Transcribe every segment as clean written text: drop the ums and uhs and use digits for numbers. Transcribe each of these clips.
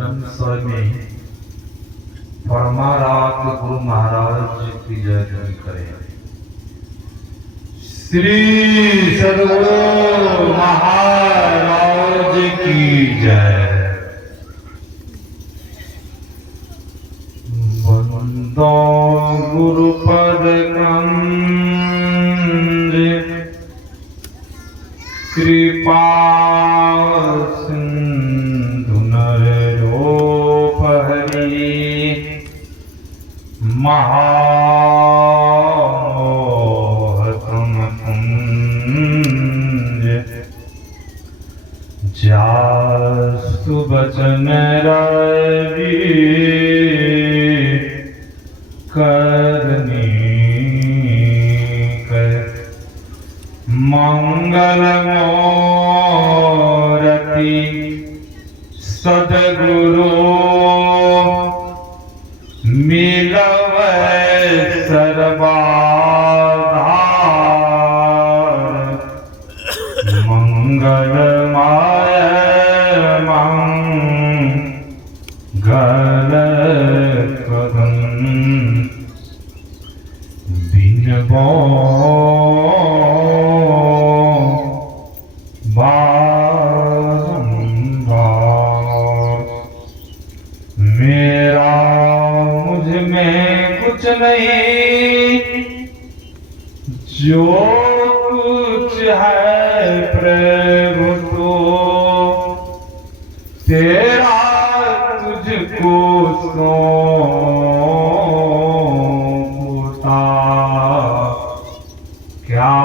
ब्रह्म स्वर में परमाराध्य गुरु महाराज की जय ध्वनि करें। श्री सद्गुरु महाराज की जय। वंदो गुरुपद कंज कृपा सिंधु नरोप हरि महामोहतम कुंज जासु बचन रवि करनी कर मंगल मूर्ति सद्गुरु मिलव सर्वाधार मंगलमय मंगल कदम बिनबो मेरा मुझ में कुछ नहीं, जो कुछ है प्रभु तो तेरा तुझको सौंपता, क्या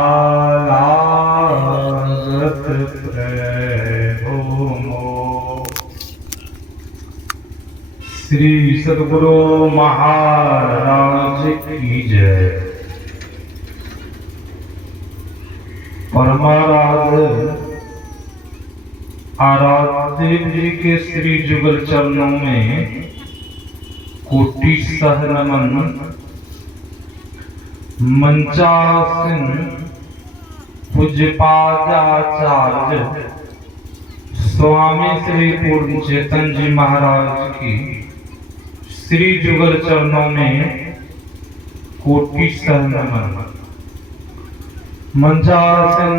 लागत प्रभु मोह। श्री सद्गुरु महाराज की जय। परमाराध्य आराध्य जी के श्री जुगल चरणों में कोटि सह नमन। मंचासीन पूज्यपादाचार्य स्वामी श्री पूर्ण चेतन जी महाराज की श्री जुगल चरणों में कोटि सह नमन। मंचासीन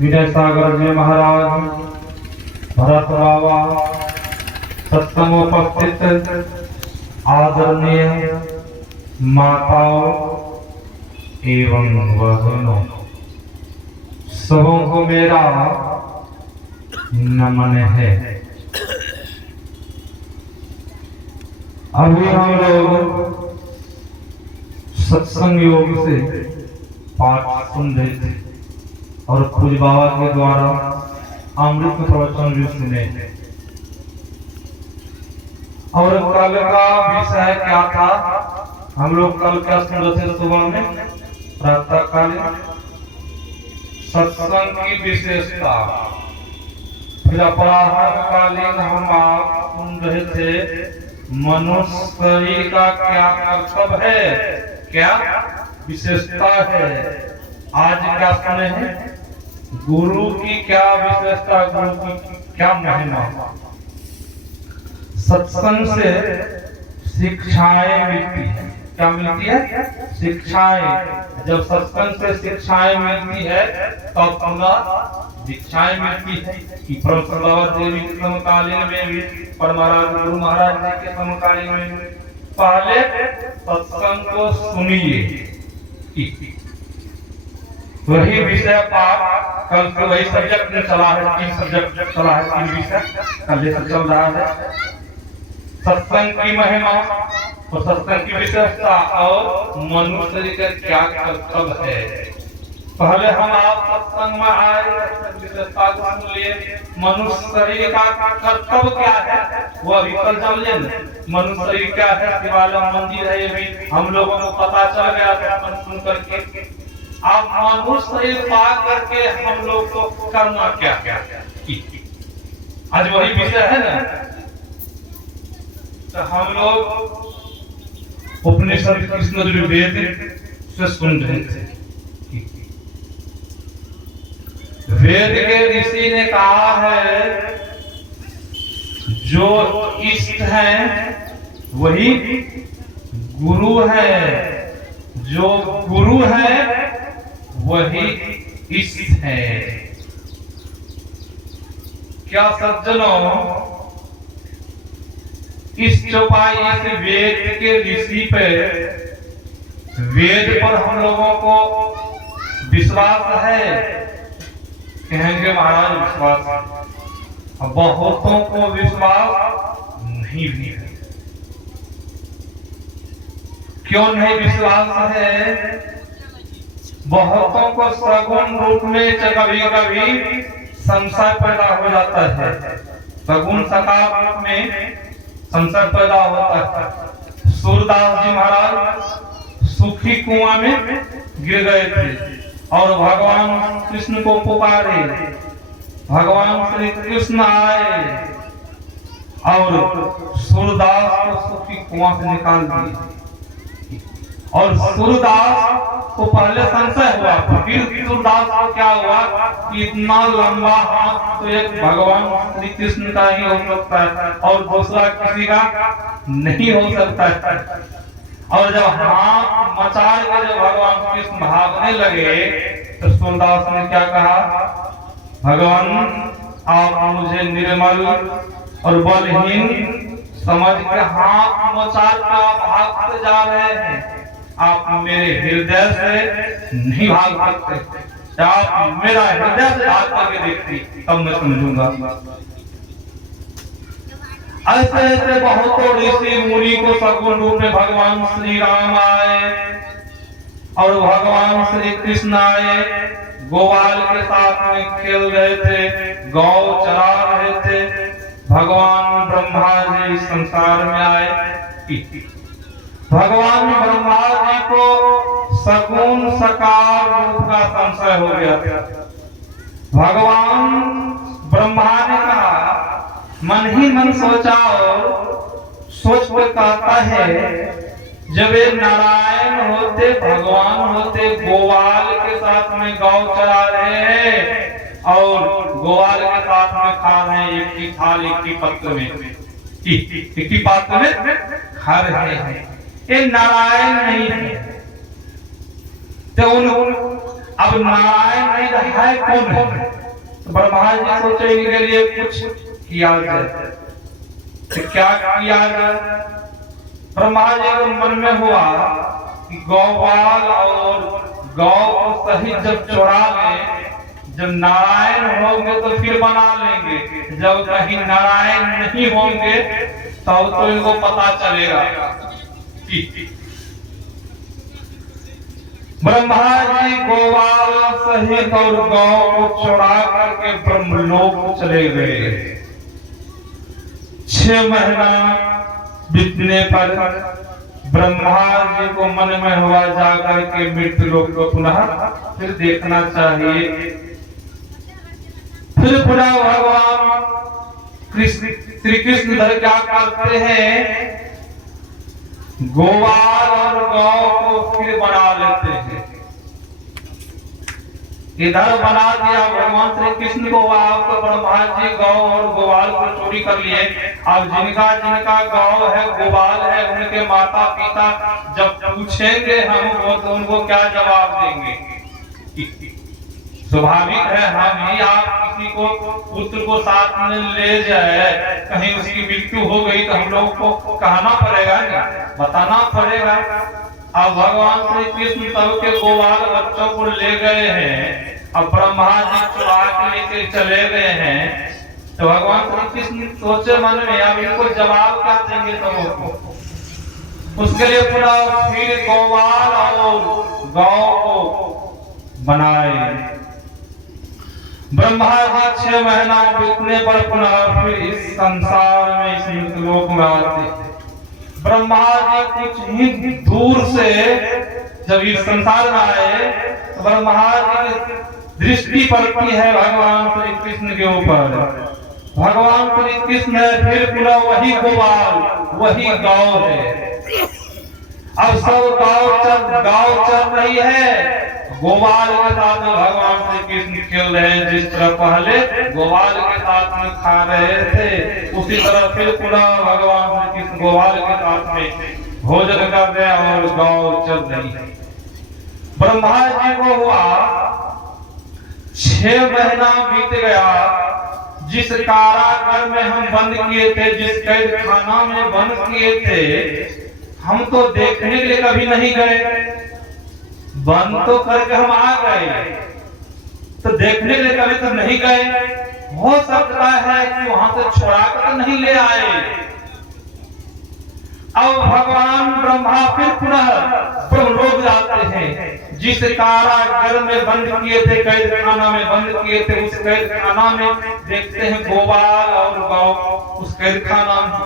विजय सागर जी महाराज, भरत बाबा, सत्संग उपस्थित आदरणीय माताओं एवं बहनों, सबों को मेरा नमन है। अभी हम लोग सत्संग योग से पाठ सुन रहे थे और पूज्य बाबा के द्वारा अमृत प्रवचन भी सुने थे। और कल का विषय क्या था? हम लोग कल क्या सुन रहे थे सुबह में प्रातः कालीन सत्संग की विशेषता। फिर अपराह्न कालीन हम आप सुन रहे थे मनुष्य का क्या कर्तव्य है, क्या विशेषता है। आज क्या सुने हैं? गुरु की क्या विशेषता, गुरु की क्या महिमा। सत्संग से शिक्षाएं मिलती है। क्या मिलती है? शिक्षाएं। जब सत्संग से शिक्षाएं मिलती है तब पुनः दीक्षाएं मिलती है। कि परमप्रभा देवी के समकालीन में भी, परमाराध्य गुरु महाराज जी के समकालीन में पहले सत्संग को सुनिए। वही विषय पाठ कल से वही सब्जेक्ट में चला है। 3 सब्जेक्ट चला है, 3 विषय कल से चल रहा है। सत्संग की महिमा और सत्संग की विशेषता और मनुष्य का क्या कर्तव्य है। पहले हम आप सत्संग में आए, विशेषता को सुन लिए। मनुष्य का कर्तव्य क्या है वो अभी कल जान लेना। मनुष्य क्या है, शिवालय मंदिर है, ये भी हम लोगों को पता चल गया सत्संग सुन करके। अब मनुष्य पा करके हम लोग को करना क्या क्या। आज वही विषय है ना। तो हम लोग उपनिषद कृष्ण वेद से सुन रहे थे। वेद के ऋषि ने कहा है जो इष्ट है वही गुरु है, जो गुरु है वही इष्ट है। क्या सज्जनों, इस चौपाई इस वेद के ऋषि पे, वेद पर हम लोगों को विश्वास है? कहेंगे महाराज विश्वास है। बहुतों को विश्वास नहीं भी है। क्यों नहीं विश्वास है? बहुतों को सगुण रूप में कभी कभी संशय पैदा हो जाता है। सगुण सकार रूप में संशय पैदा होता है। सूरदास जी महाराज सुखी कुआं में गिर गए थे और भगवान कृष्ण को पुकारे। भगवान श्री कृष्ण आए और सूरदास को सुखी कुआं से निकाल दिए। और सूरदास को पहले संशय हुआ, फिर सूरदास को क्या हुआ कि इतना लंबा हाथ तो एक भगवान श्री कृष्ण का ही हो सकता है और दूसरा किसी का नहीं हो सकता है। और जब हाथ मचार के जब भगवान कृष्ण भागने लगे तो सूरदास ने क्या कहा, भगवान आप मुझे निर्मल और बलहीन समझ के हाथ मचार कर भागते जा रहे हैं। आप मेरे हृदय से नहीं भाग सकते। आप मेरा हृदय से भाग करके देखती तब मैं समझूंगा। ऐसे ऐसे बहुतों ऋषि मुनि को सगुण रूप में भगवान श्री राम आए और भगवान श्री कृष्ण आए। गोपाल के साथ में खेल रहे थे, गौ चरा रहे थे। भगवान ब्रह्मा जी संसार में आए। भगवान ब्रह्मा जी को सगुण सकार रूप का संशय हो गया। भगवान ब्रह्मा ने कहा, मन ही मन सोचा और सोच कर कहता है, जब ये नारायण होते, भगवान होते, गोपाल के साथ में गौ चरा रहे हैं और गोपाल के साथ में खा रहे हैं, एक ही थाल एक ही पत्र में, एक ही पात्र में खा रहे हैं। ये नारायण नहीं है। तो अब नारायण नहीं है कौन है? तो ब्रह्मा जी सोचने के लिए कुछ किया जाए। तो क्या किया जाए? ब्रह्मा जी के मन में हुआ कि गौपाल और गौ को सही जब चुरा ले, जब नारायण होंगे तो फिर बना लेंगे, जब कहीं नारायण नहीं होंगे तब तो इनको पता चलेगा। ब्रह्मा जी गोपाल सहित और गौ को चुरा करके ब्रह्मलोक चले गए। 6 महीना बीतने पर ब्रह्मा जी को मन में हुआ जाकर के मृत्यु लोक को पुनः फिर देखना चाहिए। फिर पुनः भगवान श्री कृष्ण इधर क्या करते हैं, गोपाल और गौ को फिर बना लेते हैं। इधर बना दिया भगवान श्री कृष्ण को, आप तो ब्रह्मा जी गौ और गोपाल को चोरी कर लिए। अब जिनका जिनका गौ है गोपाल है, उनके माता पिता जब पूछेंगे हमको तो उनको क्या जवाब देंगे? स्वाभाविक है, हम ही आप किसी को पुत्र को साथ में ले जाए, कहीं उसकी मृत्यु हो गई तो हम लोग को कहना पड़ेगा, बताना पड़ेगा। अब भगवान श्री कृष्ण तब के गोपाल बच्चों को ले गए हैं, अब ब्रह्मा जी चुरा के लेके चले गए हैं। तो भगवान श्री कृष्ण सोचे मन में, अब इनको जवाब क्या देंगे सबों को? उसके लिए पूरा फिर गोपाल और गौ को बनाए। ब्रह्मा जी 6 महीना बीतने पर पुनः फिर इस संसार में, इस मृत्युलोक में आते। ब्रह्मा जी कुछ ही दूर से जब इस संसार में आए तो ब्रह्मा जी की दृष्टि पड़ती है भगवान श्री कृष्ण के ऊपर। भगवान श्री कृष्ण है, फिर पुनः वही गोपाल, वही गौ है। अब सब गाँव चल रही है ग्वाल के साथ में भगवान श्री कृष्ण खेल रहे हैं। जिस तरह पहले ग्वाल के साथ में खा रहे थे, उसी तरह फिर पुनः भगवान श्री कृष्ण ग्वाल के साथ में भोजन कर रहे हैं और गौ चल रही है। ब्रह्मा जी को हुआ 6 महीना बीत गया। जिस कारागार में हम बंद किए थे, जिस कैद खाना में बंद किए थे, हम तो देखने के लिए कभी नहीं गए। बंद तो करके हम आ गए, तो देखने के लिए कभी तो नहीं गए। हो सकता है कि वहां से छोड़ा कर नहीं ले आए। अब भगवान ब्रह्मा फिर पुनः ब्रह्मलोक जाते हैं। जिस कारागार में बंद किए थे, कैद खाना में बंद किए थे, उस कैद खाना में देखते हैं गोपाल और गौ उस कैद खाना में।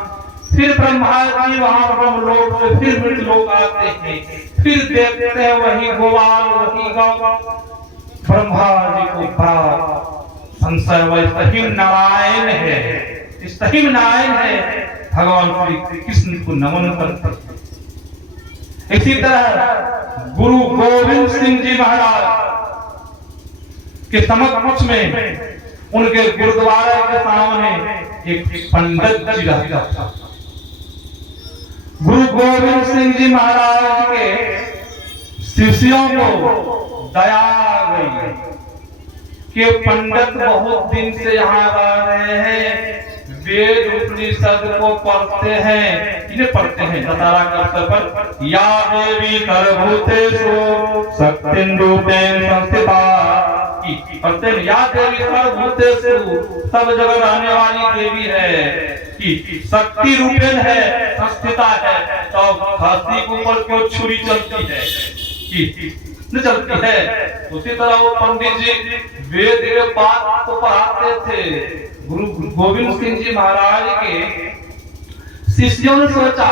फिर ब्रह्मा जी वहां ब्रह्मलोक से फिर मृतलोक आते हैं, फिर देखते हैं वही गोपाल वही गौ। ब्रह्मा जी को बड़ा संशय, वह सही नारायण है, सही नारायण है। भगवान श्री कृष्ण को नमन करते। इसी तरह गुरु गोविंद सिंह जी महाराज के समक्ष में, उनके गुरुद्वारा के सामने एक पंडित जी रहता था। गुरु गोविंद सिंह जी महाराज के शिष्यों को दया आ गई कि पंडित बहुत दिन से यहाँ रह रहे हैं, वेद उपनिषद को पढ़ते हैं, इन्हें पढ़ते हैं दशहरा के अवसर पर। या देवी सर्वभूतेषु शक्तिं रूपेण संस्थिता, पढ़ते हैं या देवी सर्वभूतेषु, सब जगह रहने वाली देवी है, कि शक्ति रूपेण है, संस्थिता है। तो खांसी के ऊपर क्यों छुरी चलती है, कि न चलती है। उसी तरह वो पंडित जी वेद के पाठ तो पढ़ाते थे। गुरु गोविंद सिंह जी महाराज के शिष्यों ने सोचा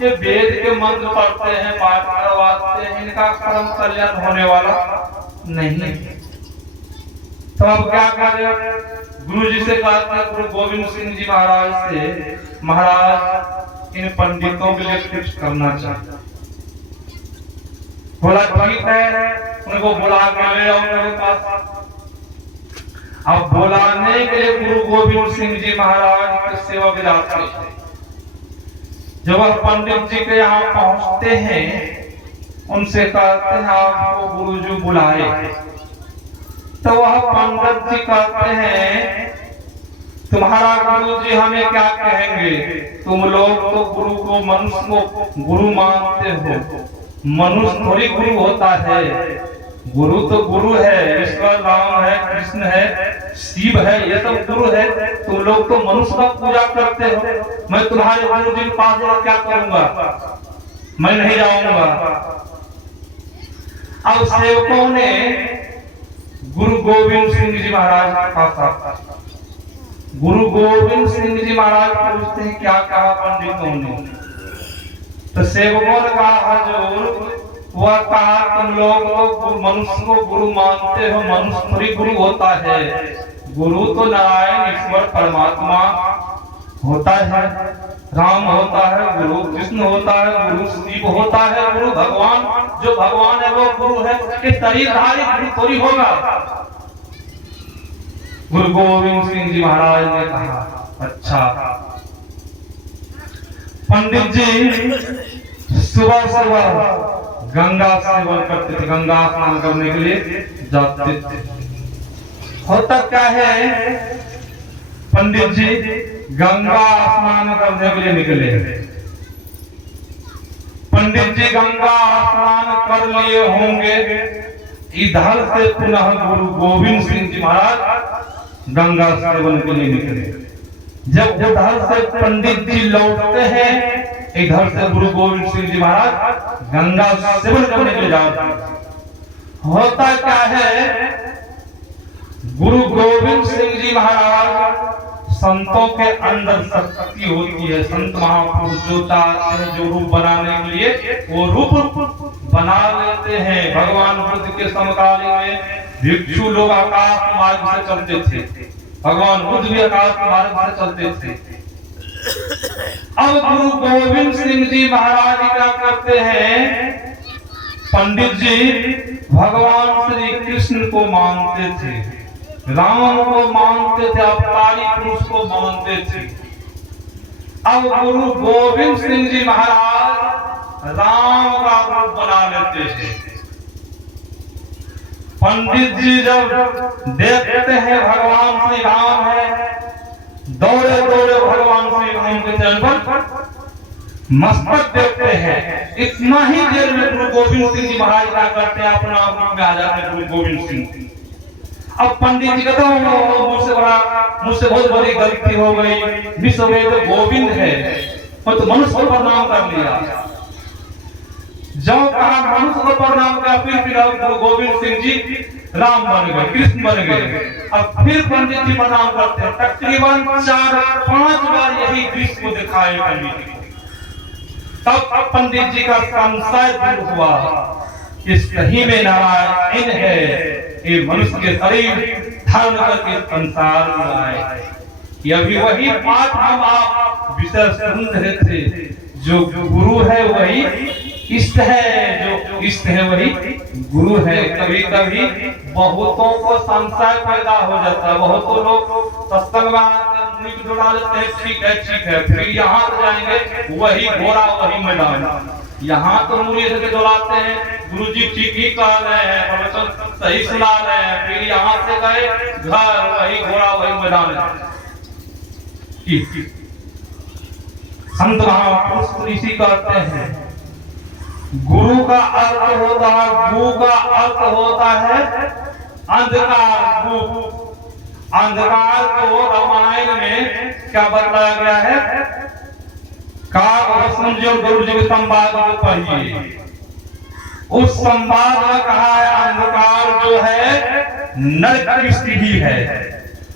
कि वेद के मंत्र पढ़ते हैं, पाठ करवाते हैं, इनका कर्म कल्याण होने वाला नहीं। तो अब क्या करें? गुरु जी से कहते हैं, गुरु गोविंद सिंह जी महाराज से, महाराज इन पंडितों के लिए कुछ करना चाहिए। बोला ठीक है, उनको बुला के ले आओ मेरे पास। अब बुलाने के लिए गुरु गोविंद सिंह जी महाराज के सेवक जाते हैं। जब वह पंडित जी के यहाँ पहुंचते हैं, उनसे कहते हैं आपको गुरु जी बुलाए। तो वह पंडित जी कहते हैं, तुम्हारा गुरु जी हमें क्या कहेंगे? तुम लोग तो गुरु को, मनुष्य को गुरु मानते हो, मनुष्य थोड़ी गुरु होता है। गुरु तो गुरु है, ईश्वर राम है, कृष्ण है, शिव है, ये सब गुरु है। तुम लोग तो मनुष्य का पूजा करते हो। मैं तुम्हारे गुरु जी के पास क्या करूंगा? मैं नहीं जाऊंगा। अब सेवकों ने गुरु गोविंद सिंह जी महाराज के पास आता। गुरु गोविंद सिंह जी महाराज पूछते हैं क्या कहा पंडितों ने? तो सेवकों ने कहा हजूर, वह कहा तुम लोग तो मनुष्य को गुरु मानते हो, मनुष्य थोड़ी गुरु होता है। गुरु तो नारायण ईश्वर परमात्मा होता है, राम होता है, गुरु कृष्ण होता है, गुरु शिव होता है, गुरु भगवान, जो भगवान है वो गुरु है। कि शरीरधारी गुरु थोड़ी होगा। गुरु गोविंद सिंह जी महाराज ने कहा अच्छा। पंडित जी सुबह सुबह गंगा सेवन करते थे, गंगा स्नान करने के लिए जाते थे। होता क्या है, पंडित जी गंगा स्नान करने के लिए निकले। पंडित जी गंगा स्नान कर लिए होंगे, इधर से पुनः गुरु गोविंद सिंह जी महाराज गंगा सेवन के लिए निकले। जब उधर से पंडित जी लौटते हैं, इधर से गुरु गोविंद सिंह जी महाराज गंगा सेवन करने के लिए जाते हैं। होता क्या है, गुरु गोविंद सिंह जी महाराज संतों के अंदर शक्ति होती है। संत महापुरुष जो चाहते हैं जो रूप बनाने के लिए वो रूप बना लेते हैं। भगवान बुद्ध के समकालीन में भिक्षु लोग आकाश मार्ग से चलते थे, भगवान बुद्ध भी आकाश मार्ग से चलते थे। अब गुरु गोविंद सिंह जी महाराज क्या करते हैं, पंडित जी भगवान श्री कृष्ण को मानते थे, राम को मानते थे, अवतारी पुरुष को मानते थे। अब गुरु गोविंद सिंह जी महाराज राम का रूप बना लेते थे। पंडित जी जब देखते हैं भगवान श्री राम है, दौड़े दौड़े भगवान श्री राम के चरण पर मस्तक देखते हैं। इतना ही देर में गुरु गोविंद सिंह जी महाराज क्या करते हैं, अपना रूप में आ जाते हैं गुरु गोविंद सिंह। अब पंडित जी कहते हैं मुझसे बहुत बड़ी गलती हो गई, विश्व वेद गोविंद है, मैं तो मनुष्य को प्रणाम कर लिया। जब कहा मनुष्य को प्रणाम किया, फिर गुरु गोविंद सिंह जी राम बन गए, कृष्ण बन गए। अब फिर पंडित जी प्रणाम करते हैं। तकरीबन 4-5 बार यही दृश्य को दिखाए पंडित जी। तब पंडित जी का संशय दूर हुआ, इस सही में नारायण है, ये मनुष्य के शरीर धारण करके संसार में आए। ये अभी वही पाठ हम आप विषय सुन रहे थे, जो गुरु है वही इष्ट है, जो इष्ट है वही गुरु है। कभी कभी बहुतों को संशय पैदा हो जाता है, बहुतों लोग सत्संग में जुड़ा लेते हैं, ठीक है, फिर यहाँ से जाएंगे वही घोड़ा वही मैदान। यहाँ तो मुड़ी से जुड़ाते हैं, गुरुजी ठीक ही कह रहे हैं, प्रवचन सही सुना रहे हैं, फिर यहाँ से गए घर वही घोड़ा वही मैदान। संत महापुरुष ऋषि कहते हैं, गुरु का अर्थ होता है, गु का अर्थ होता है अंधकार। गु अंधकार को रामायण में क्या बताया गया है, समझो गुरु जी के संवाद को पढ़िए। उस संवाद में कहा है अंधकार जो है नरक की सीढ़ी है,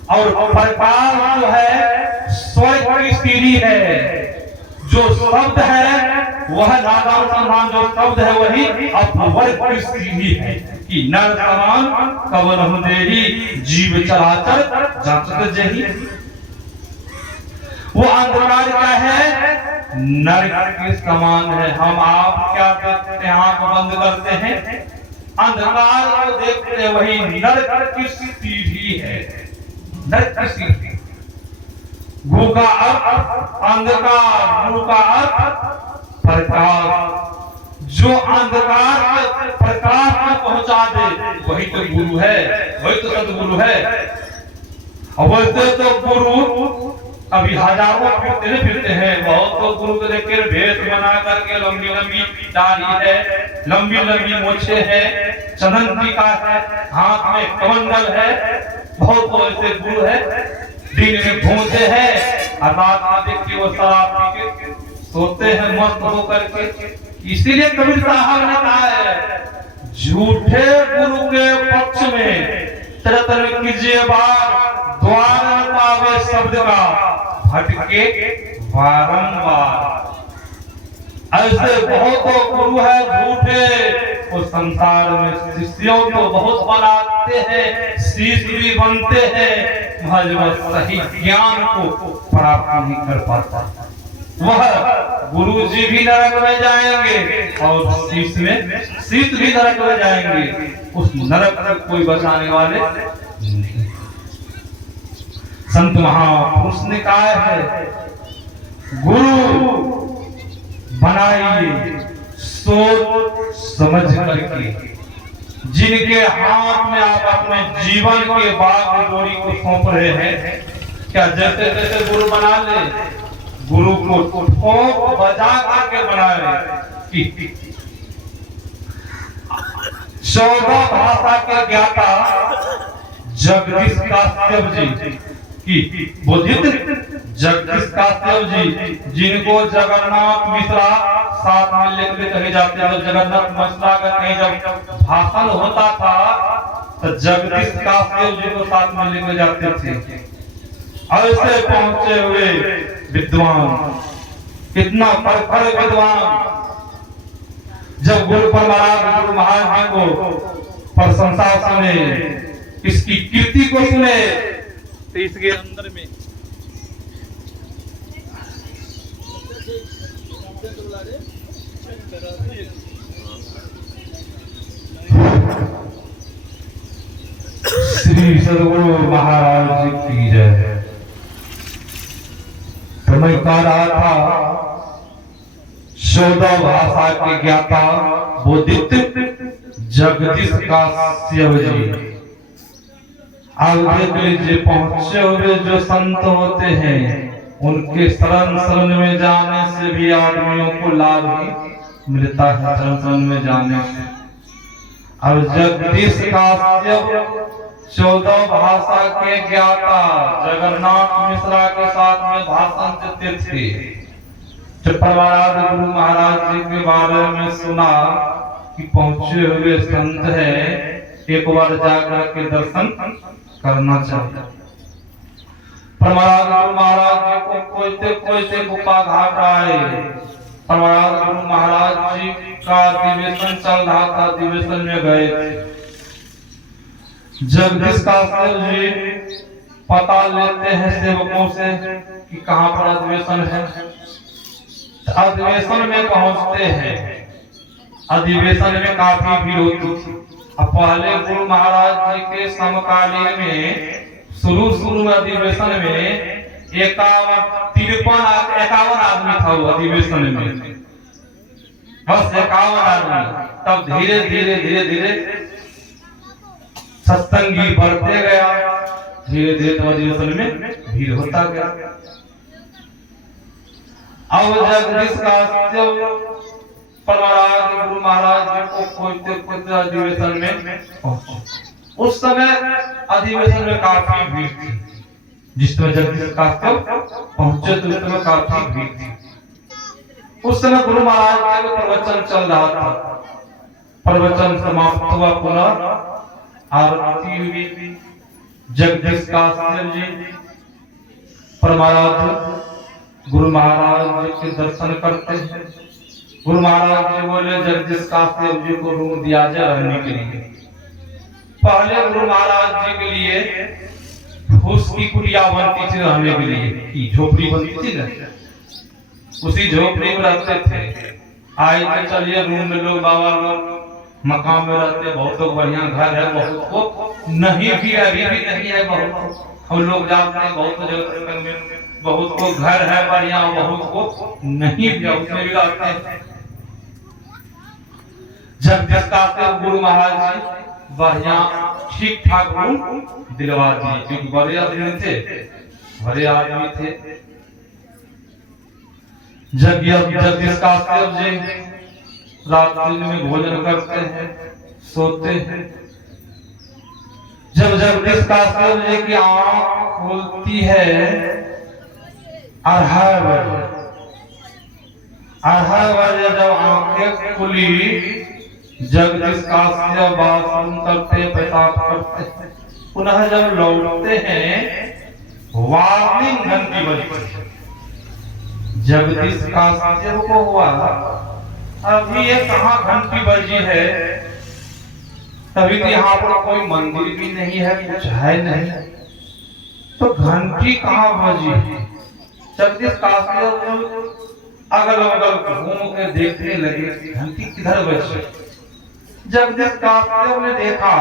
और प्रकाश जो है स्वर्ग की सीढ़ी है। जो शब्द है वह नादान समान, जो शब्द है वही अपवर्ग की सीढ़ी है कि नर समान कवन हम देही, जीव चराचर जाचत जही। वो अंधकार क्या है, नरक के समान है। हम आप क्या करते हैं, आंख बंद करते हैं, अंधकार को देखते हैं, वही नरक की सीढ़ी है, नरक की सीढ़ी। गु का अर्थ अंधकार, गु का अर्थ प्रकाश। जो अंधकार के प्रकाश में पहुंचा दे वही तो गुरु है, वही तो सदगुरु है। और वैसे तो गुरु अभी हजारों फिरते हैं, बहुत तो गुरु को देख कर भेष बना करके लंबी लंबी दाढ़ी है, लंबी लंबी मोछे है, चंदन टीका है, हाथ में कमंडल है, बहुत तो ऐसे गुरु है। दिन में घूमते हैं और रात में देख के वो शराब पी के सोते हैं मस्त होकर के। इसीलिए कबीर साहब ने कहा है, झूठे गुरु के पक्ष में तरह तरह कीजिए बात, द्वार न पावे शब्द का भटके बारंबार। ऐसे बहुत गुरु है झूठे, वो संसार में शिष्यों को बहुत बनाते हैं, शिष्य भी बनते हैं, मगर सही ज्ञान को प्राप्त नहीं कर पाता। वह गुरु जी भी नरक में जाएंगे और शिष्य भी नरक में जाएंगे। उस नरक तक कोई बचाने वाले नहीं। संत महापुरुष ने कहा है, गुरु बनाइए सोच समझ करके, जिनके हाथ में आप अपने जीवन के बाग डोरी को सौंप रहे हैं। क्या जैसे जैसे गुरु बना ले, गुरु को ठोक बजा करके बनाए। 14 भाषा के ज्ञाता जगदीश काश्यप जी की बोधित जगदीश काश्यप जी, जिनको जगन्नाथ मिश्रा साथ में लेकर चले जाते हैं। जगन्नाथ मिश्रा का कहीं जब भाषण होता था तो जगदीश काश्यप जी को साथ में लेकर जाते थे। ऐसे पहुंचे हुए विद्वान, कितना प्रखर विद्वान, जब गुरु परमाराम गुरु महाराज को प्रशंसा सुने, इसकी कीर्ति को सुने, तो इसके अंदर में श्री सद्गुरु महाराज की जय। तो मैं कह रहा था शोधा भाषा के ज्ञाता बोधित जगदीश काश्यप जी। आप देख लीजिए पहुंचे हुए जो संत होते हैं उनके शरण में जाने से भी आदमियों को लाभ ही मिलता है। शरण में जाने से अब जगदीश काश्यप 14 भाषा के ज्ञाता जगन्नाथ मिश्रा के साथ में भाषण देते थे। जब प्रहलाद गुरु महाराज जी के बारे में सुना कि पहुंचे हुए संत है, एक बार जाकर के दर्शन करना चाहिए। प्रहलाद गुरु महाराज जी को कोई गुफा घाट आए। प्रहलाद गुरु महाराज जी का अधिवेशन चल रहा था, अधिवेशन में गए थे। जगदीश काश्यप जी पता लेते हैं सेवकों से कि कहाँ पर अधिवेशन है। अधिवेशन में पहुंचते हैं। अधिवेशन में काफी भीड़ होती थी। अब पहले गुरु महाराज जी के समकालीन में शुरू में अधिवेशन में 51 आदमी था वो अधिवेशन में, बस 51 आदमी। तब धीरे धीरे सत्संगी बढ़ते गया, धीरे धीरे तो अधिवेशन में भीड़ होता गया। अब जगदीश काश्यप प्रहलाद गुरु महाराज जी को खोजते अधिवेशन में पहुंचे। उस समय अधिवेशन में काफी भीड़ थी। जिस समय जगदीश काश्यप पहुंचे तो उस समय काफी भीड़ थी। उस समय गुरु महाराज जी का प्रवचन चल रहा था। प्रवचन समाप्त हुआ, पुनः आरती हुई। जगदीश काश्यप जी प्रहलाद गुरु महाराज जी के दर्शन करते हैं। गुरु महाराज जी बोले जगदीश काश्यप जी को रूम दिया जाए रहने के लिए। पहले गुरु महाराज जी के लिए फूस की कुटिया बनती थी रहने के लिए, की झोपड़ी बनती थी ना, उसी झोपड़ी में रहते थे। आए थे चलिए रूम में लोग बाबा लोग मकान में रहते, बहुत बढ़िया घर है, बहुत को नहीं भी अभी भी नहीं है, बहुत हम लोग जाते हैं बहुत जगह में, बहुत को घर है बढ़िया, बहुत को नहीं भी, उसमें भी रहते हैं। जगदीश काश्यप गुरु महाराज जी बढ़िया ठीक ठाक रूम दिलवा दिए, क्योंकि बड़े आदमी थे, बड़े आदमी थे। जगदीश काश्यप जी रात दिन में भोजन करते हैं, सोते हैं। जब जगदीश काश्यप जी की आंख खुलती है 2:30 बजे जब आंखें खुली, जगदीश काश्यप बाथरूम करते, पेशाब करते, पुनः जब लौटते हैं वार्निंग घंटी बजती। जगदीश काश्यप को हुआ अभी ये कहाँ घंटी बजी है, तभी तो यहाँ पर कोई मंदिर भी नहीं है, कुछ है नहीं, तो घंटी कहाँ बजी। जगदीश काश्यप अगल बगल घूम के देखने लगे घंटी किधर बजी। जगदीश काश्यप ने देखा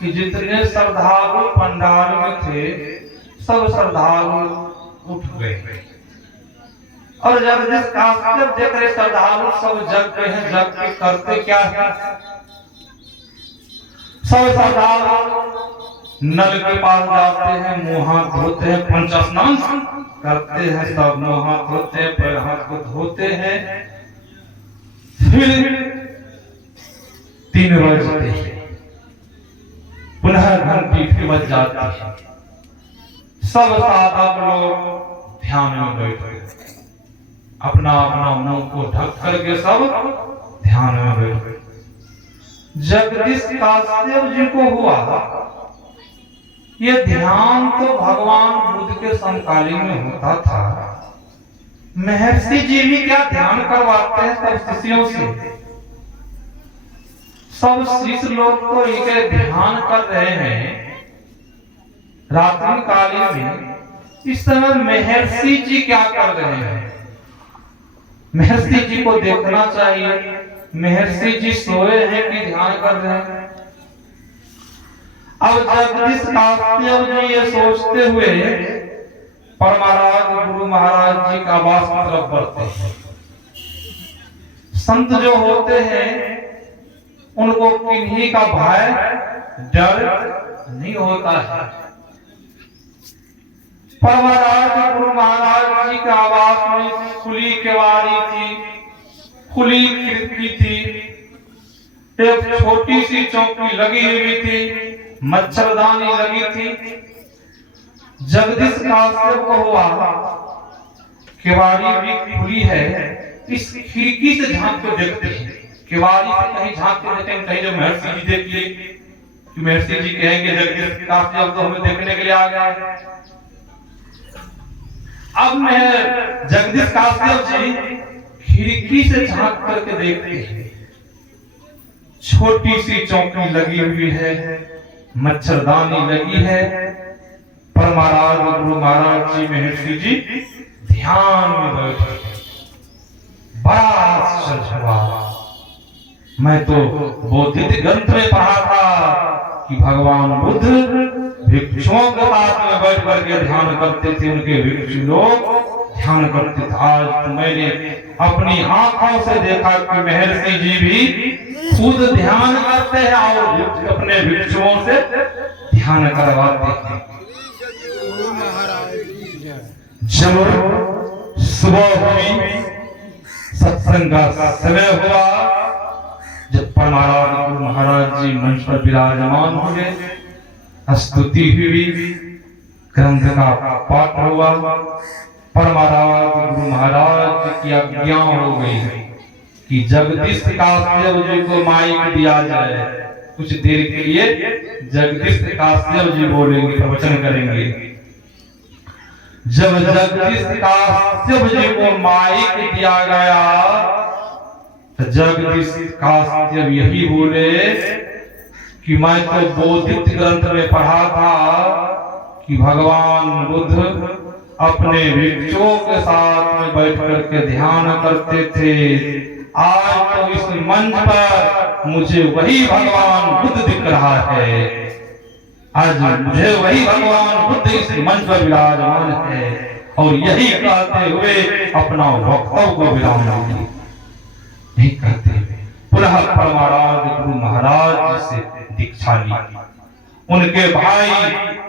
कि जितने श्रद्धालु पंडाल में थे सब श्रद्धालु उठ गए, और जगदीश काश्यप देख रहे श्रद्धालु सब जग के हैं, जग के करते क्या है। सब श्रद्धालु नल के पास जाते हैं, मुंह हाथ धोते हैं, पंच स्नान करते हैं, सब मुंह हाथ धोते हैं, पैर हाथ को धोते हैं। फिर 3 बजते हैं, पुनः घंटी फिर बज जाती है। सब साधक लोग ध्यान में बैठ गए, अपना अपना मुंह को ढक करके सब ध्यान में बैठ गए। जगदीश काश्यप जी को हुआ ये ध्यान तो भगवान बुद्ध के समकालीन में होता था, महर्षि जी भी क्या ध्यान करवाते हैं सब शिष्यों से। सब शिष्य लोग तो एक ध्यान कर रहे हैं रात्रि कालीन में, इस समय महर्षि जी क्या कर रहे हैं, महर्षि जी को देखना चाहिए। महर्षि जी सोए हैं कि ध्यान कर रहे हैं। अब जगदीश काश्यप जी ये सोचते हुए परमाराज गुरु महाराज जी का आवास की तरफ बढ़ते हैं। संत जो होते हैं उनको किन्हीं का भय डर नहीं होता है। परमाराज गुरु महाराज जी के आवास में खुली केवाड़ी थी, खुली खिड़की थी, एक छोटी सी चौकी लगी हुई थी, मच्छरदानी लगी थी। जगदीश काश्यप को हुआ केवाड़ी भी खुली है, इस खिड़की से झांक के देखते हैं। केवाड़ी से कहीं झांक के देखते हैं, कहीं जो महर्षि जी देखिए कि महर्षि जी कहेंगे जगदीश काश्यप तो हमें देखने के लिए आ गया। अब मैं जगदीश काश्यप जी खिड़की से झांक करके देखते हैं, छोटी सी चौकी लगी हुई है, मच्छरदानी लगी है। परमाराज गुरु महाराज जी महर्षि जी ध्यान में बैठे। बड़ा आश्चर्य हुआ। मैं तो बौद्धिक ग्रंथ में पढ़ा था कि भगवान बुद्ध भिक्षुओं के पास में बैठ करके ध्यान करते थे, उनके भिक्षु लोग ध्यान करते थे। आज तो मैंने अपनी आंखों से देखा कि महर्षि जी भी खुद ध्यान करते हैं और अपने भिक्षुओं से ध्यान करवाते हैं। जब सुबह हुई, सत्संग का समय हुआ, जब परमाराज गुरु महाराज जी मंच पर विराजमान हुए, स्तुति हुई, ग्रंथ का पाठ हुआ। परमाराज गुरु महाराज की आज्ञा हो गई कि जगदीश काश्यप जी को माइक दिया जाए। कुछ देर के लिए जगदीश काश्यप जी बोलेंगे, प्रवचन करेंगे। जब जगदीश काश्यप जी को माइक दिया गया तो जगदीश काश्यप यही बोले कि मैं तो बौद्धिक ग्रंथ में पढ़ा था कि भगवान बुद्ध अपने भिक्षुओं के साथ में बैठ करके ध्यान करते थे। आज तो इस मंच पर मुझे वही भगवान बुद्ध दिख रहा है। आज मुझे वही भगवान बुद्ध इस मंच पर विराजमान है और यही कहते हुए अपना वक्तव्य को विराम नहीं कहते हुए पुनः परमाराज गुरु महाराज से दीक्षा ली। उनके भाई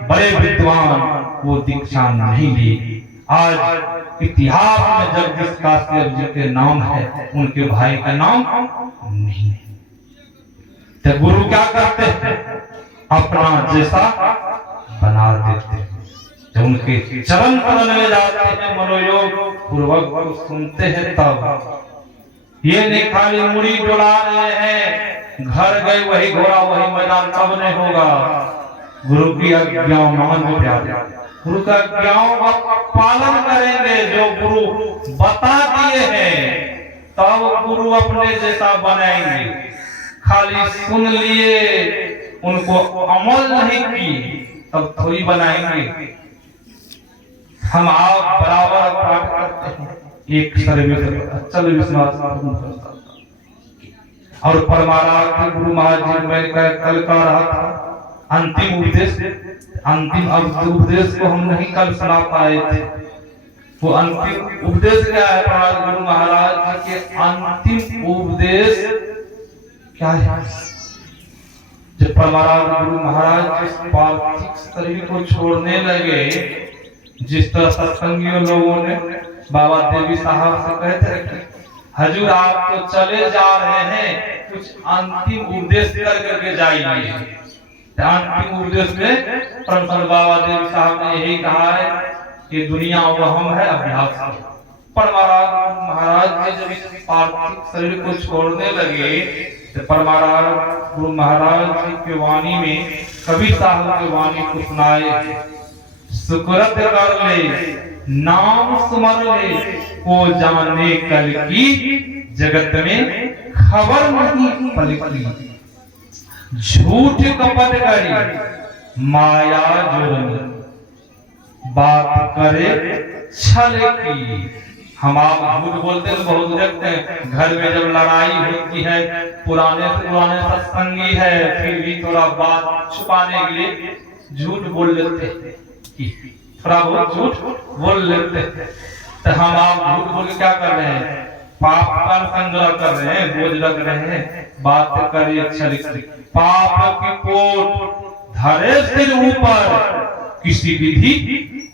बड़े विद्वान वो दीक्षा नहीं ली। आज इतिहास में जगदीश काश्यप जी के नाम है, उनके भाई का नाम नहीं। तो गुरु क्या करते हैं? अपना जैसा बना देते हैं। जब उनके चरण कमल में जाते हैं, मनोयोग पूर्वक सुनते हैं, तब ये नहीं खाली मुड़ी डोला रहे हैं, घर गए वही घोड़ा वही मैदान, तब नहीं होगा। गुरु की आज्ञा मान प्यारे, गुरु का आज्ञाओं का पालन करेंगे। जो गुरु बता दिए हैं तब गुरु अपने जैसा बनाएंगे। खाली सुन लिए, उनको अमल नहीं की, तब थोड़ी बनाएंगे। हम आप बराबर पाठ करते हैं, एक सर्विस चल विश्वास और परमाराज गुरु महाराज जी मैं कल कह रहा था अंतिम उपदेश को हम नहीं कल सुना पाए थे। वो अंतिम उपदेश क्या है? परमाराज गुरु महाराज जी के अंतिम उपदेश क्या है? जब परमाराज गुरु महाराज इस पार्थिव शरीर को छोड़ने लगे, जिस तरह सत्संगियों लोगों ने बाबा देवी साहब से कहते थे हजूर आप तो चले जा रहे हैं, कुछ अंतिम उपदेश करके जाइए। अंतिम उपदेश में परम बाबा देवी साहब ने यही कहा है कि दुनिया वहम है, अभ्यास है। परमाराज महाराज जी जब इस पार्थिव शरीर को छोड़ने लगे तो परमाराज गुरु महाराज जी की वाणी में कबीर साहब की वाणी को सुनाए, सुकृत कर ले नाम सुमर ले को जाने कल की जगत में खबर नहीं पलकी। झूठ कपट करी माया जोरन बात करे छल की। हम आप झूठ बोलते हैं बहुत देखते हैं, घर में जब लड़ाई होती है, पुराने सत्संगी है, फिर भी थोड़ा बात छुपाने के लिए झूठ बोल लेते हैं, थोड़ा बहुत झूठ बोल लेते हैं। तो हम आप झूठ बोल के क्या कर रहे हैं? पाप का संग्रह कर रहे हैं, बोझ रख रहे हैं। बात करिए अच्छा, पाप की पोट धरे सिर ऊपर, किसी विधि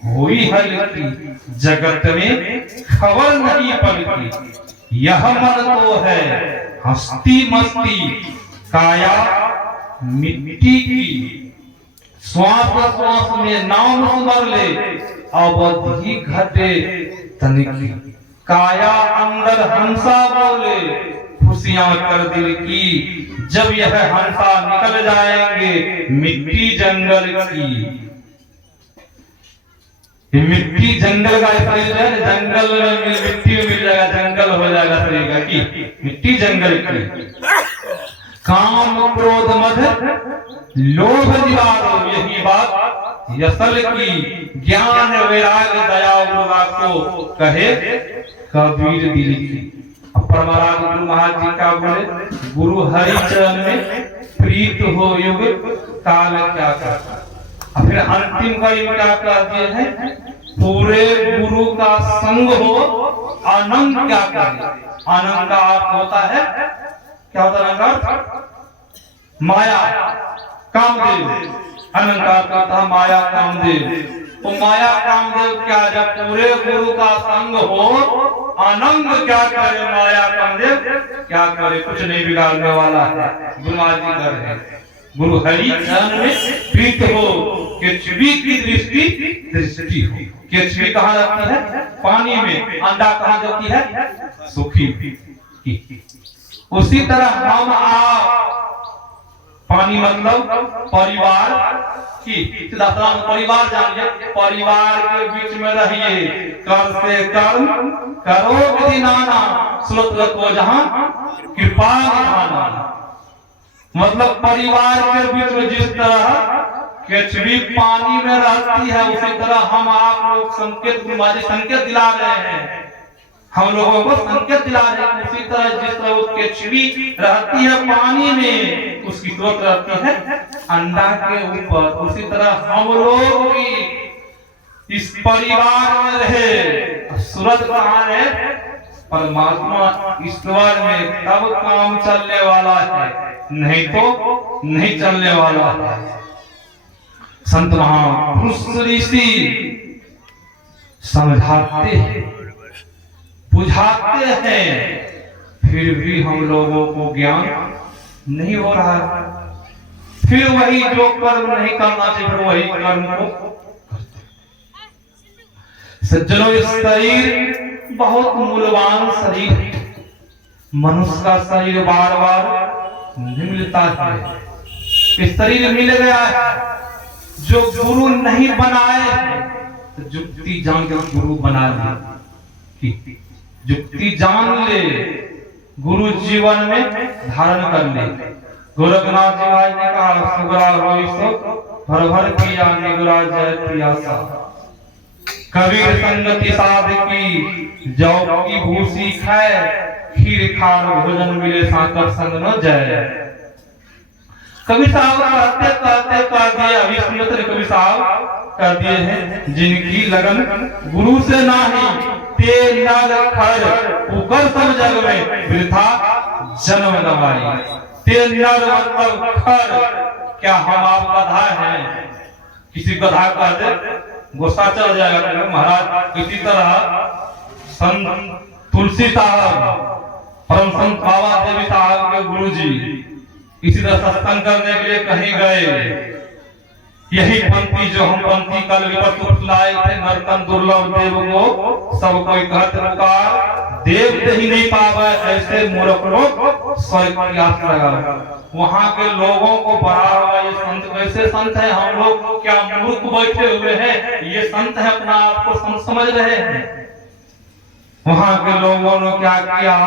होई हल्की, जगत में खबर नहीं पलती। यह मन तो है हस्ती मस्ती, काया मिट्टी की, श्वास श्वास में नाम सुमर ले, अवधि घटे तनिकी, काया अंदर हंसा बोले, खुशियां कर दिल की, जब यह हंसा निकल जाएंगे मिट्टी जंगल की। मिट्टी जंगल का शरीर है, जंगल में मिट्टी में मिल जाएगा, जंगल हो जाएगा शरीर का, की मिट्टी जंगल की। काम क्रोध मद लोभ निवारो, यही बात यसल की, ज्ञान वैराग दया उर्वा को कहे कबीर दिल की। परमाराम गुरु महाराज जी का बोले, गुरु हरि चरण में प्रीत हो युग काल क्या करता। फिर अंतिम का क्या कह दिए हैं, पूरे गुरु का संग हो, आनंद क्या करे। आनंद का अर्थ होता है, क्या होता है? माया कामदेव, अनंत का अर्थ होता है माया कामदेव। तो माया कामदेव क्या, जब पूरे गुरु का संग हो, आनंद क्या करे, माया कामदेव क्या करे, कुछ नहीं बिगाड़ने वाला है। गुरु महाराज जी कर रहे हैं, गुरु हरि चरण में प्रीत हो, केचवी की दृष्टि हो। केचवी कहाँ रहती है? पानी में। अंडा कहाँ जाती है? सुखी की। उसी तरह हम आप, पानी मतलब परिवार की, परिवार जानिए, परिवार के बीच में रहिए, कर से कर्म करो विधि नाना, स्रोत को जहां कृपा निधाना। मतलब परिवार के बीच में जिस तरह केचवी पानी में रहती है, उसी तरह हम आप लोग संकेत, संकेत दिला रहे हैं, हम लोगों को संकेत दिला रहे हैं। उसी तरह जिस तरह वो केचवी रहती है पानी में, उसकी स्रोत रहती है अंडा के ऊपर, उसी तरह हम लोग भी इस परिवार में रहे। सूरत कहाँ है? परमात्मा ईश्वर में, तब काम चलने वाला है, नहीं तो नहीं चलने वाला है। संत महापुरुष ऋषि समझाते हैं, बुझाते हैं, फिर भी हम लोगों को ज्ञान नहीं हो रहा है। फिर वही जो कर्म नहीं करना चाहिए, फिर वही कर्म को करते। सज्जनों, इस शरीर बहुत मूल्यवान शरीर है। मनुष्य का शरीर बार बार नहीं मिलता है। इस शरीर मिल गया है, जो गुरु नहीं बनाए, तो जुक्ति जान के गुरु बना ले, जुक्ति जान ले, गुरु जीवन में धारण कर ले। गोरखनाथ जी महाराज ने कहा, सुगरा रोई सो भर भर पिया, निगुरा जय पियासा। कबीर संगति साध की, जौ की भूसी खाए, खीर खार भोजन मिले, साकर संग न जय। कबीर साहब कह दिए, अभी सुनते कबीर साहब कह दिए हैं, जिनकी लगन गुरु से नाही, ते नर खर उकर सब जग में, वृथा जन्म गवाई। ते नर मतलब खर, क्या हम आप गधा हैं? किसी गधा कह दे गुस्सा चल जाएगा महाराज। इसी तरह संत तुलसी साहब, परम संत बाबा देवी साहब के गुरु जी इसी तरह सत्संग करने के लिए कहीं गए। यही पंक्ति जो हम पंक्ति कल विपत्ति लाए थे, नर्तन दुर्लभ देव को सब कोई कहत पुकार, देव ही नहीं पावे ऐसे मूर्ख लोग स्वर्ग की आस लगा। वहां के लोगों को बढ़ा हुआ ये संत कैसे संत है? हम लोग क्या मूर्ख बैठे हुए हैं? ये संत है, अपना आप को संत समझ रहे हैं। वहां के लोगों ने क्या किया?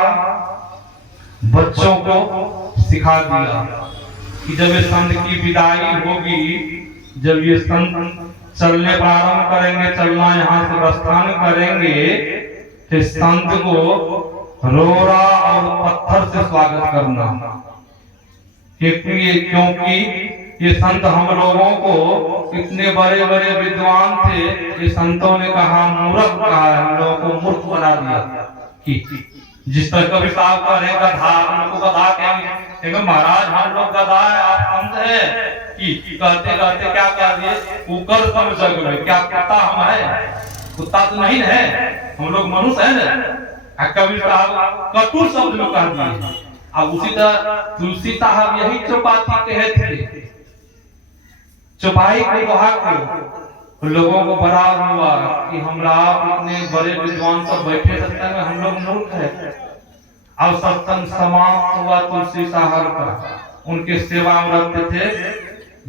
बच्चों को सिखा दिया कि जब ये संत की विदाई होगी, जब ये संत चलने प्रारंभ करेंगे, चलना यहाँ से प्रस्थान करेंगे, इस संत को रोड़ा और पत्थर से स्वागत करना, क्योंकि ये संत हम लोगों को इतने बड़े बड़े विद्वान थे, ये संतों ने कहा मूर्ख कहा, हम लोगों को मूर्ख बना दिया। कि जिस तरह कभी साहब कह गधा, उनको गधा कहेंगे, महाराज हम लोग गधा है, आप संत है कि कहते कहते क्या कह दिए, कुकर समझ में, क्या कुत्ता हम है? कुत्ता तो नहीं है, हम लोग मनुष्य है ना। कभी साहब कटु शब्द में कह दिए। अब उसी तरह तुलसी साहब यही चौपाती कहे थे, चौपाई को दोहा को लोगों को बड़ा हुआ कि हमरा इतने बड़े विद्वान सब बैठे सत्संग में, हम लोग मूर्ख है। अब सत्संग समाप्त हुआ तुलसी साहब का, उनके सेवा में रहते थे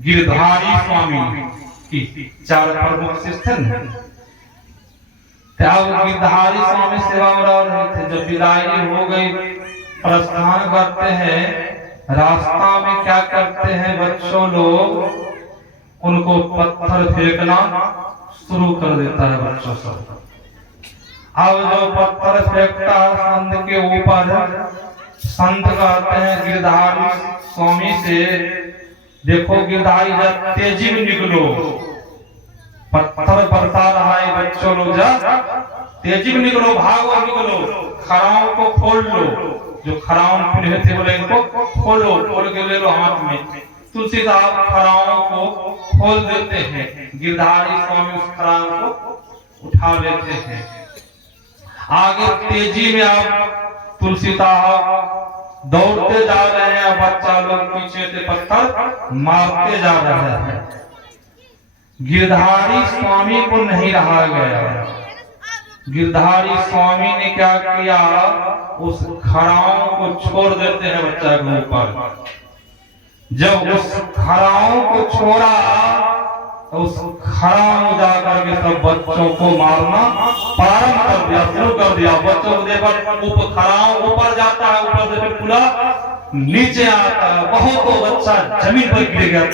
गिरधारी स्वामी की, चार प्रमुख शिष्य थे। गिरधारी स्वामी सेवा में रह रहे थे। जब विदाई हो गई, प्रस्थान करते हैं, रास्ता में क्या करते हैं बच्चों लोग, उनको पत्थर फेंकना शुरू कर देता है बच्चों सब। अब जो पत्थर फेंकता है संत के ऊपर, संत कहते हैं गिरधारी स्वामी से, देखो गिरधारी जब तेजी में निकलो, पत्थर बरसा रहा है बच्चों लोग, जा तेजी में निकलो, भागो निकलो, खराओं को खोल लो। जो खराओं पिन्हे थे बोले इनको खोलो, खोल के ले लो हाथ में। तुलसी साहब खराओं को खोल देते हैं, गिरधारी स्वामी उस खराओं को उठा लेते हैं। आगे तेजी में आप तुलसी साहब दौड़ते जा रहे हैं, बच्चा लोग पीछे से पत्थर मारते जा रहे हैं। गिरधारी स्वामी को नहीं रहा गया। गिरधारी स्वामी ने क्या किया, उस खराओं को छोड़ देते हैं बच्चा के ऊपर। जब उस खराओं को छोड़ा, उस खराओं में जाकर के सब बच्चों को मारना प्रारंभ कर दिया, शुरू कर दिया। बच्चों को देखकर खराओं ऊपर जाता है, ऊपर से फिर पूरा नीचे आता है, बहुत बच्चा जमीन पर गिर गया।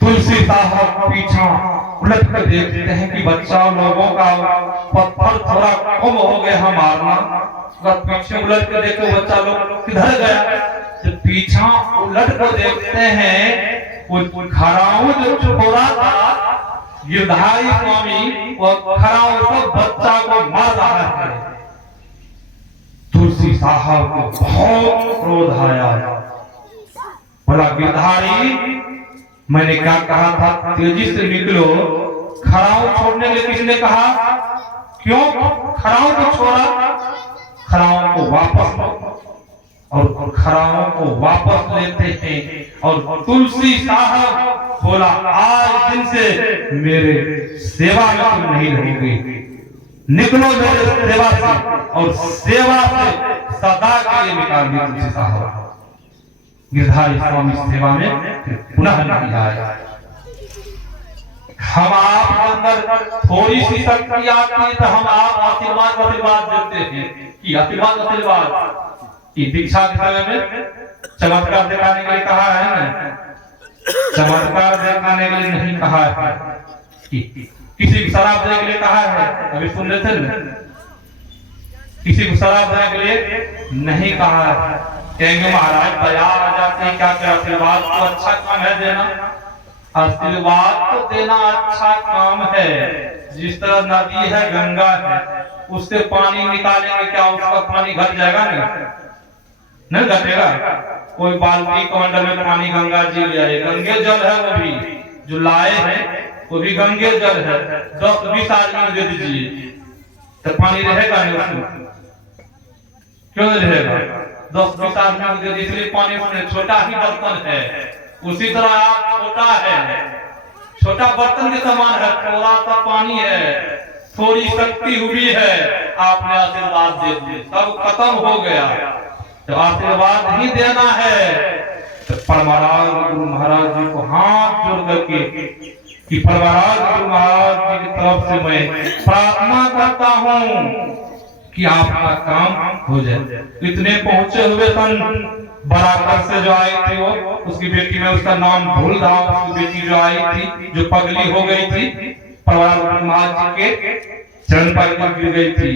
तुलसी साहब पीछा उलट कर देखते हैं कि बच्चा लोगों का पत्थर थोड़ा कम हो गया मारना। पीछे उलट कर देखो बच्चा लोग किधर गया, तो पीछा उलट कर देखते हैं वो खराओं जो छोड़ा था गिरधारी स्वामी, वो खराओं सब बच्चा को मार रहा है। तुलसी साहब को बहुत क्रोध आया, बोला गिरधारी मैंने क्या कहा था, तेजी से निकलो। खराओं छोड़ने के लिए किसने कहा, क्यों खराओं को छोड़ा? खराओं को वापस लो। और खराओं को वापस लेते हैं। और तुलसी साहब बोला आज दिन से मेरे सेवा में तुम नहीं रहोगे, निकलो मेरे सेवा से। और सेवा से सदा के लिए निकाल दिया तुलसी साहब। गिरधारी स्वामी सेवा में पुनः नहीं आए। हम आप अंदर थोड़ी सी शक्ति आती है तो हम आप आशीर्वाद देते हैं कि आशीर्वाद की दीक्षा के समय में चमत्कार दिखाने के लिए कहा है ना, चमत्कार दिखाने के लिए नहीं कहा है कि किसी को शराब देने के लिए कहा है। अभी सुन रहे थे ना, किसी को शराब देने के लिए नहीं कहा है। कहेंगे महाराज दया आ जाती है, क्या क्या आशीर्वाद तो अच्छा काम है देना, आशीर्वाद तो देना अच्छा काम है। जिस तरह नदी है गंगा है, उससे पानी निकालेंगे क्या उसका पानी घट जाएगा? नहीं घटेगा। कोई बाल्टी कमंडल में पानी गंगा जी ले आए, गंगे जल है वो भी जो लाए हैं, वो भी गंगे जल है। 10-20 आदमी दे दीजिए तो पानी रहेगा नहीं उसमें, क्यों नहीं रहेगा? 10-20 आदमी दे दीजिए, इसलिए पानी उसमें छोटा ही बर्तन है। उसी तरह आप छोटा है, छोटा बर्तन के समान है, थोड़ा सा पानी है, थोड़ी शक्ति हुई है, आपने आशीर्वाद दे दिए, सब खत्म हो गया। तो आशीर्वाद ही देना है तो परमाराज गुरु महाराज जी को हाथ जोड़ करके कि परमाराज गुरु महाराज जी की तरफ से मैं प्रार्थना करता हूँ कि आपका काम हो जाए। इतने पहुंचे हुए सन बराबर से जो आई थी वो, उसकी बेटी में उसका नाम भूल रहा, उसकी बेटी जो आई थी जो पगली हो गई थी, परमाराज गुरु महाराज जी के चरण पर गिर गई थी।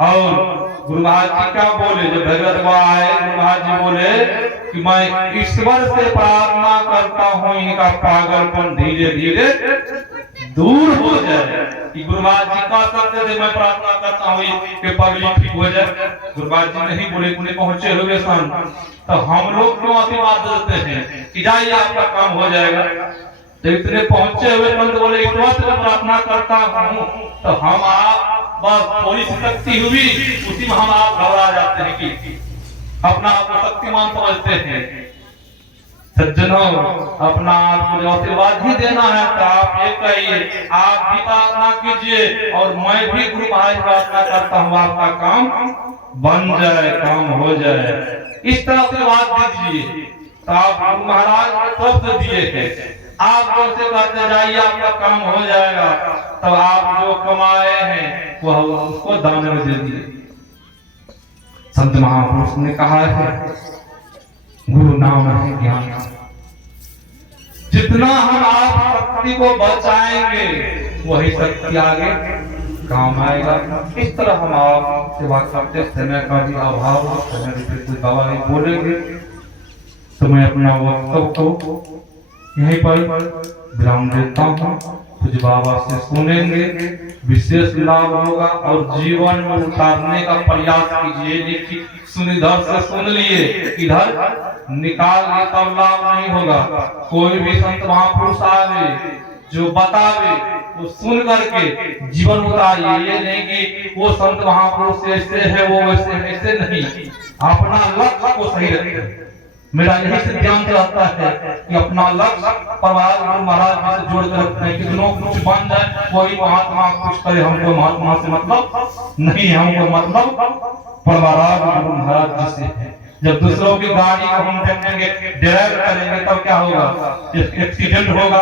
और गुरु महाराज जी क्या बोले, जब भगवत बाबा आए गुरु महाराज जी बोले कि मैं ईश्वर से प्रार्थना करता हूँ इनका पागलपन धीरे धीरे दूर हो जाए। कि गुरु महाराज जी का करते थे मैं प्रार्थना करता हूँ कि पगली ठीक हो जाए। गुरु महाराज जी नहीं बोले, उन्हें पहुंचे हुए सन। तो हम लोग क्यों आशीर्वाद देते हैं कि जाइए आपका काम हो जाएगा। तो इतने पहुंचे हुए संत बोले ईश्वर से प्रार्थना करता हूँ, तो हम आप बस थोड़ी शक्ति हुई उसी में हम आप घबरा जाते हैं कि अपना आप शक्तिमान समझते हैं। सज्जनों, अपना आपको आशीर्वाद ही देना है तो आप ये कहिए, आप भी प्रार्थना कीजिए और मैं भी गुरु महाराज प्रार्थना करता हूँ आपका काम बन जाए, काम हो जाए। इस तरह आशीर्वाद दीजिए। तो आप गुरु महाराज सब दिए हैं, आप से कहते जाइए आपका काम हो जाएगा। तो आप जो कमाए हैं वो उसको दान में दे दिए। संत महापुरुष ने कहा है गुरु नाम है ज्ञान। जितना हम आप शक्ति को बचाएंगे वही शक्ति आगे काम आएगा। इस तरह हम आप सेवा करते समय का भी अभाव, समय बाबा नहीं बोलेंगे तो मैं अपना वक्तव्य को यहीं पर विराम देता हूँ। कुछ बाबा से सुनेंगे, विशेष लाभ होगा और जीवन में उतारने का प्रयास कीजिए। सुन इधर से सुन लिए, इधर निकाल लिए तब लाभ नहीं होगा। कोई भी संत महापुरुष आवे जो बतावे वो सुन करके जीवन उतारिए। ये नहीं कि वो संत महापुरुष ऐसे है वो वैसे, ऐसे नहीं। अपना लक्ष्य को सही रखें। मेरा यही सिद्धांत रहता है कि अपना लक्ष्य परिवार गुरु महाराज से जोड़ कर रखते हैं। कितनों कुछ बन जाए कोई महात्मा कुछ करे, हमको महात्मा से मतलब नहीं, हमको मतलब परिवार गुरु महाराज जी से है। जब दूसरों की गाड़ी को हम देखेंगे, ड्राइव करेंगे तब क्या होगा, एक्सीडेंट होगा,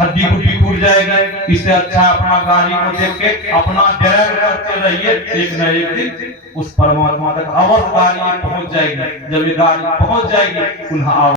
हड्डी गुड्डी टूट जाएगी। इससे अच्छा अपना गाड़ी को देख के अपना ड्राइव करते रहिए, एक न एक दिन उस परमात्मा तक अवश्य गाड़ी पहुंच जाएगी। जब ये गाड़ी पहुंच जाएगी पुनः